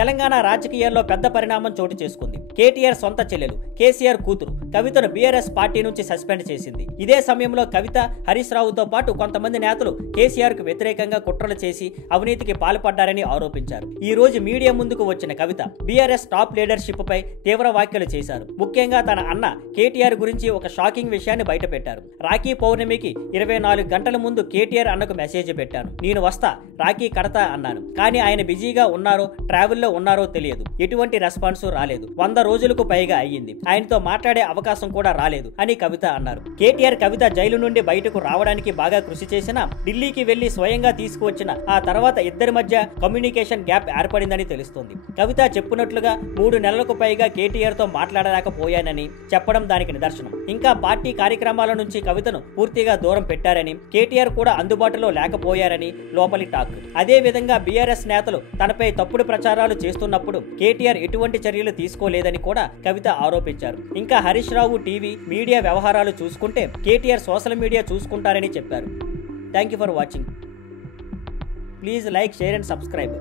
తెలంగాణ రాజకీయాల్లో పెద్ద పరిణామం చోటు చేసుకుంది. కేటీఆర్ సొంత చెల్లెలు కేసీఆర్ కూతురు కవితను బీఆర్ఎస్ పార్టీ నుంచి సస్పెండ్ చేసింది. ఇదే సమయంలో కవిత, హరీష్ రావుతో పాటు కొంతమంది నేతలు కేసీఆర్ కు వ్యతిరేకంగా కుట్రలు చేసి అవినీతికి పాల్పడ్డారని ఆరోపించారు. ఈ రోజు మీడియా ముందుకు వచ్చిన కవిత బీఆర్ఎస్ టాప్ లీడర్షిప్ పై తీవ్ర వ్యాఖ్యలు చేశారు. ముఖ్యంగా తన అన్న కేటీఆర్ గురించి ఒక షాకింగ్ విషయాన్ని బయటపెట్టారు. రాఖీ పౌర్ణమికి 24 గంటల ముందు కేటీఆర్ అన్నకు మెసేజ్ పెట్టాను. నేను వస్తా, రాఖీ కడతా అన్నాను. కానీ ఆయన బిజీగా ఉన్నారో ట్రావెల్లో ఉన్నారో తెలియదు. ఎటువంటి రెస్పాన్స్ రాలేదు. 100 రోజులకు పైగా అయ్యింది. ఆయనతో మాట్లాడే అవకాశం కూడా రాలేదు అని కవిత అన్నారు. కేటీఆర్ కవిత జైలు నుండి బయటకు రావడానికి బాగా కృషి చేసినా ఢిల్లీకి వెళ్లి స్వయంగా తీసుకువచ్చిన ఆ తర్వాత ఇద్దరి మధ్య కమ్యూనికేషన్ గ్యాప్ ఏర్పడిందని తెలుస్తోంది. కవిత చెప్పినట్లుగా 3 నెలలకు పైగా కేటీఆర్ తో మాట్లాడలేకపోయానని చెప్పడం దానికి నిదర్శనం. ఇంకా పార్టీ కార్యక్రమాల నుంచి కవితను పూర్తిగా దూరం పెట్టారని, కేటీఆర్ కూడా అందుబాటులో లేకపోయారని లోపలి టాక్. అదే విధంగా బీఆర్ఎస్ నేతలు తనపై తప్పుడు ప్రచారాలు చేస్తున్నప్పుడు కేటీఆర్ ఎటువంటి చర్యలు తీసుకోలేదని కూడా కవిత ఆరోపించారు. ఇంకా హరీష్ రావు టీవీ, మీడియా వ్యవహారాలు చూసుకుంటే కేటీఆర్ సోషల్ మీడియా చూసుకుంటారని చెప్పారు. Thank you for watching. Please like, share and subscribe.